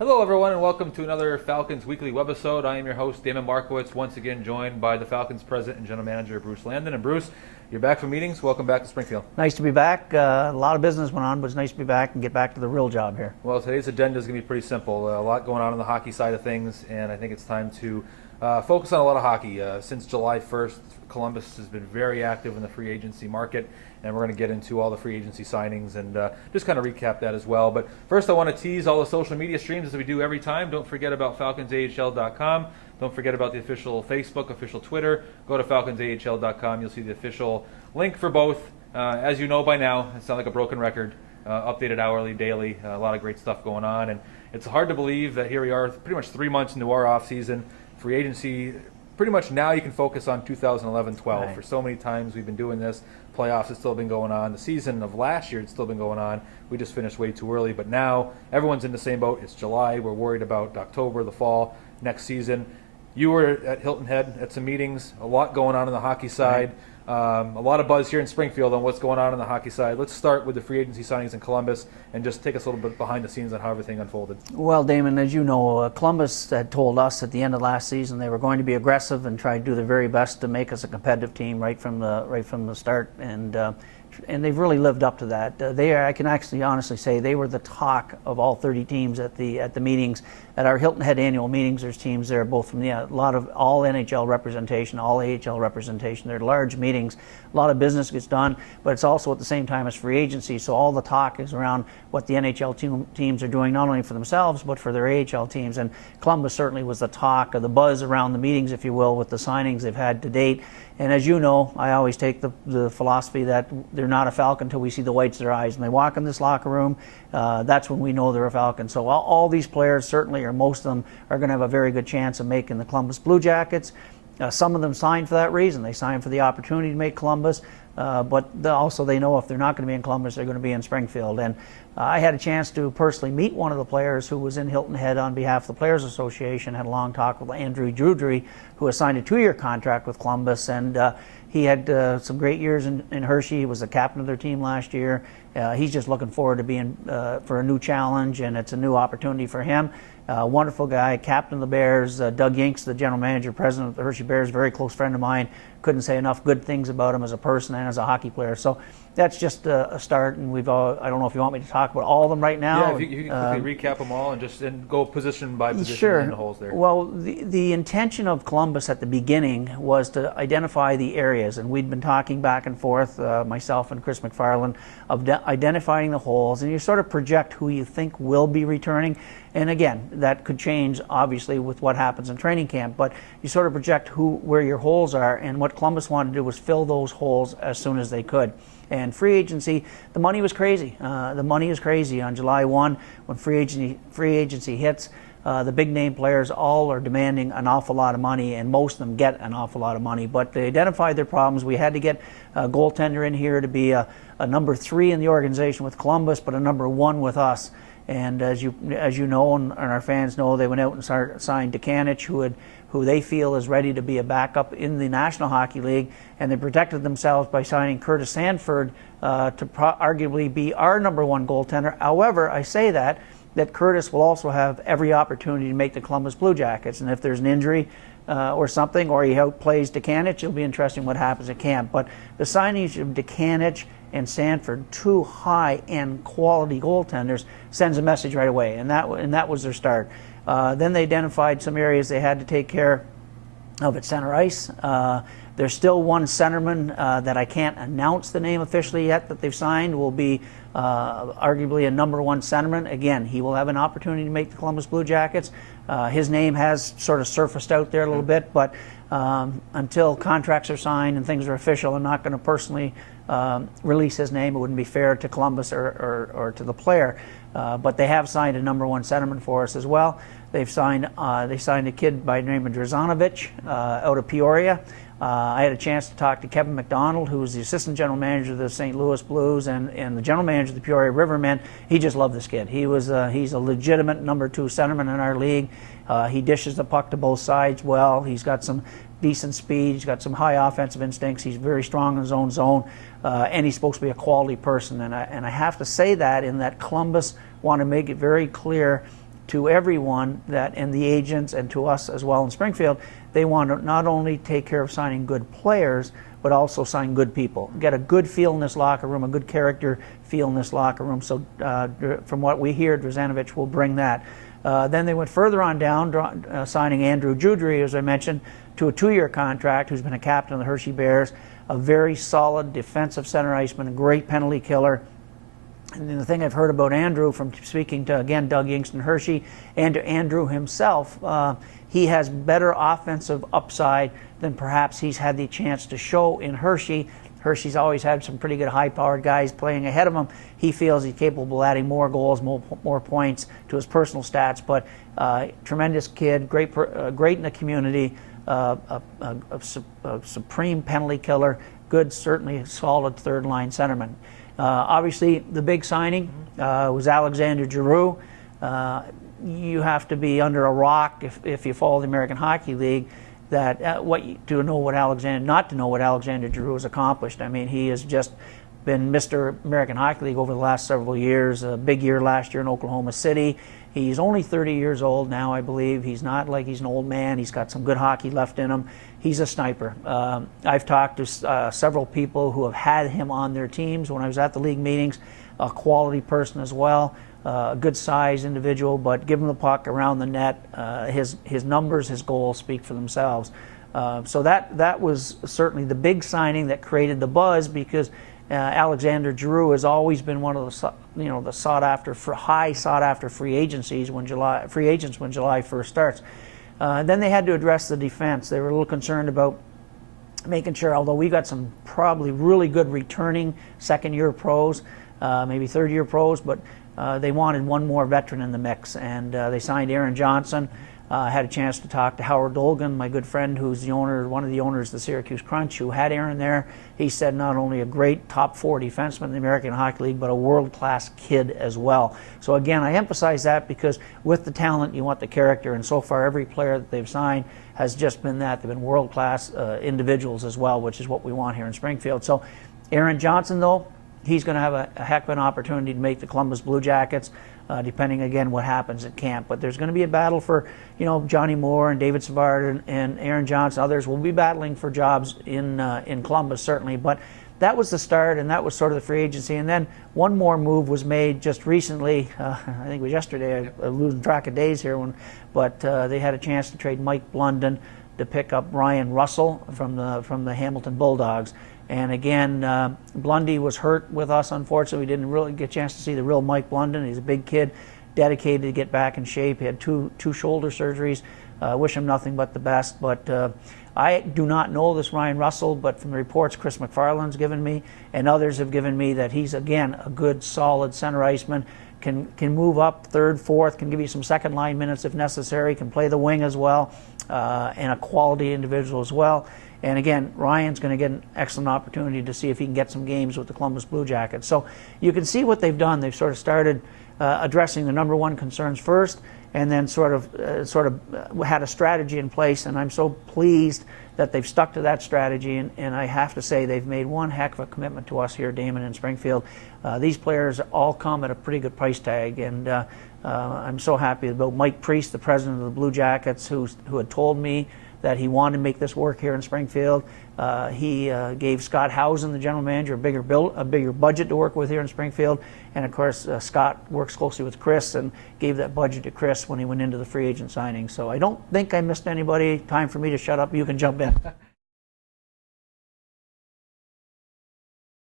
Hello, everyone, and welcome to another Falcons Weekly Webisode. I am your host, Damon Markowitz, once again joined by the Falcons President and General Manager, Bruce Landon. And Bruce, you're back from meetings. Welcome back to Springfield. Nice to be back. A lot of business went on, but it's nice to be back and get back to the real job here. Well, today's agenda is going to be pretty simple. A lot going on the hockey side of things, and I think it's time to focus on a lot of hockey. Since July 1st, Columbus has been very active in the free agency market, and we're going to get into all the free agency signings and just kind of recap that as well. But first, I want to tease all the social media streams as we do every time. Don't forget about FalconsAHL.com. Don't forget about the official Facebook, official Twitter. Go to FalconsAHL.com. You'll see the official link for both. As you know by now, it sounds like a broken record. Updated hourly, daily, a lot of great stuff going on. And it's hard to believe that here we are pretty much 3 months into our off season. Free agency, pretty much now you can focus on 2011-12. Right. For so many times we've been doing this. Playoffs has still been going on. The season of last year has still been going on. We just finished way too early. But now everyone's in the same boat. It's July. We're worried about October, the fall, next season. You were at Hilton Head at some meetings. A lot going on the hockey side. Right. A lot of buzz here in Springfield on what's going on the hockey side. Let's start with the free agency signings in Columbus and just take us a little bit behind the scenes on how everything unfolded. Well, Damon, as you know, Columbus had told us at the end of last season they were going to be aggressive and try to do their very best to make us a competitive team right from the start, and they've really lived up to that. I can actually honestly say they were the talk of all 30 teams at the meetings. At our Hilton Head annual meetings, there's teams there both from a lot of all NHL representation, all AHL representation. They're large meetings. A lot of business gets done, but it's also at the same time as free agency. So all the talk is around what the NHL teams are doing, not only for themselves, but for their AHL teams. And Columbus certainly was the talk of the buzz around the meetings, if you will, with the signings they've had to date. And as you know, I always take the philosophy that they're not a Falcon until we see the whites of their eyes. And they walk in this locker room, that's when we know they're a Falcon. So all these players, certainly, or most of them, are going to have a very good chance of making the Columbus Blue Jackets. Some of them signed for that reason. They signed for the opportunity to make Columbus, but also they know if they're not going to be in Columbus, they're going to be in Springfield. And I had a chance to personally meet one of the players who was in Hilton Head on behalf of the Players Association, had a long talk with Andrew Drudry, who has signed a 2-year contract with Columbus, and he had some great years in Hershey. He was the captain of their team last year. He's just looking forward to being for a new challenge, and it's a new opportunity for him. Wonderful guy, captain of the Bears. Doug Yinks, the general manager, president of the Hershey Bears, very close friend of mine. Couldn't say enough good things about him as a person and as a hockey player. So that's just a start, and I don't know if you want me to talk about all of them right now. Yeah, if you can quickly recap them all and go position by position sure. in the holes there. Well, the intention of Columbus at the beginning was to identify the areas, and we'd been talking back and forth, myself and Chris McFarland, of identifying the holes, and you sort of project who you think will be returning. And again, that could change, obviously, with what happens in training camp, but you sort of project where your holes are, and what Columbus wanted to do was fill those holes as soon as they could. And free agency, the money was crazy. The money is crazy. On July 1, when free agency hits, the big name players all are demanding an awful lot of money, and most of them get an awful lot of money. But they identified their problems. We had to get a goaltender in here to be a number 3 in the organization with Columbus, but a number 1 with us. And as you know, and our fans know, they went out and signed Dekanich, who they feel is ready to be a backup in the National Hockey League, and they protected themselves by signing Curtis Sanford to arguably be our number 1 goaltender. However, I say that Curtis will also have every opportunity to make the Columbus Blue Jackets, and if there's an injury or something, or he outplays Dekanich, it'll be interesting what happens at camp. But the signings of Dekanich and Sanford, 2 high-end quality goaltenders, sends a message right away, and that was their start. Then they identified some areas they had to take care of at center ice. There's still one centerman that I can't announce the name officially yet that they've signed, will be arguably a number 1 centerman. Again, he will have an opportunity to make the Columbus Blue Jackets. His name has sort of surfaced out there a little bit, but until contracts are signed and things are official, I'm not going to personally release his name. It wouldn't be fair to Columbus or to the player. But they have signed a number 1 centerman for us as well. They signed a kid by the name of Drazanovich out of Peoria. I had a chance to talk to Kevin McDonald, who was the assistant general manager of the St. Louis Blues and the general manager of the Peoria Rivermen. He just loved this kid. He's a legitimate number 2 centerman in our league. He dishes the puck to both sides well. He's got some decent speed. He's got some high offensive instincts. He's very strong in his own zone, and he's supposed to be a quality person. And I have to say that in that Columbus want to make it very clear to everyone that, and the agents and to us as well in Springfield, they want to not only take care of signing good players, but also sign good people. Get a good feel in this locker room, a good character feel in this locker room. So from what we hear, Drazanovich will bring that. Then they went further on down, signing Andrew Judry, as I mentioned, to a 2-year contract, who's been a captain of the Hershey Bears, a very solid defensive center iceman, a great penalty killer. And the thing I've heard about Andrew from speaking to, again, Doug Yngston Hershey, and to Andrew himself, he has better offensive upside than perhaps he's had the chance to show in Hershey. Hershey's always had some pretty good high-powered guys playing ahead of him. He feels he's capable of adding more goals, more points to his personal stats. But tremendous kid, great in the community, a supreme penalty killer, good, certainly solid third-line centerman. Obviously, the big signing was Alexander Giroux. You have to be under a rock if you follow the American Hockey League that not to know what Alexander Giroux has accomplished. I mean, he has just been Mr. American Hockey League over the last several years. A big year last year in Oklahoma City. He's only 30 years old now, I believe. He's not like he's an old man. He's got some good hockey left in him. He's a sniper. I've talked to several people who have had him on their teams when I was at the league meetings. A quality person as well. A good size individual, but give him the puck around the net. His numbers, his goals speak for themselves. So that was certainly the big signing that created the buzz, because Alexander Giroux has always been one of the high sought after free agents when July 1st starts. Then they had to address the defense. They were a little concerned about making sure, although we got some probably really good returning second-year pros, maybe third-year pros, but they wanted one more veteran in the mix, and they signed Aaron Johnson. Had a chance to talk to Howard Dolgan, my good friend, who's one of the owners of the Syracuse Crunch, who had Aaron there. He said not only a great top 4 defenseman in the American Hockey League, but a world-class kid as well. So again, I emphasize that because with the talent, you want the character, and so far every player that they've signed has just been that. They've been world-class individuals as well, which is what we want here in Springfield. So Aaron Johnson, though, he's going to have a heck of an opportunity to make the Columbus Blue Jackets, depending, again, what happens at camp. But there's going to be a battle for, Johnny Moore and David Savard and Aaron Johnson. Others will be battling for jobs in Columbus, certainly. But that was the start, and that was sort of the free agency. And then one more move was made just recently. I think it was yesterday. I'm losing track of days here. But they had a chance to trade Mike Blunden to pick up Ryan Russell from the Hamilton Bulldogs. And again, Blundy was hurt with us, unfortunately. We didn't really get a chance to see the real Mike Blunden. He's a big kid, dedicated to get back in shape. He had two shoulder surgeries. Wish him nothing but the best. But I do not know this Ryan Russell, but from the reports Chris McFarland's given me and others have given me, that he's, again, a good, solid center iceman. Can move up third, fourth, can give you some second line minutes if necessary, can play the wing as well, and a quality individual as well. And again, Ryan's going to get an excellent opportunity to see if he can get some games with the Columbus Blue Jackets. So you can see what they've done. They've sort of started addressing the number one concerns first, and then sort of had a strategy in place. And I'm so pleased that they've stuck to that strategy. And I have to say, they've made one heck of a commitment to us here, Damon, in Springfield. These players all come at a pretty good price tag, and I'm so happy about Mike Priest, the president of the Blue Jackets, who had told me that he wanted to make this work here in Springfield. He gave Scott Housen, the general manager, a bigger budget to work with here in Springfield. And of course, Scott works closely with Chris and gave that budget to Chris when he went into the free agent signing. So I don't think I missed anybody. Time for me to shut up. You can jump in.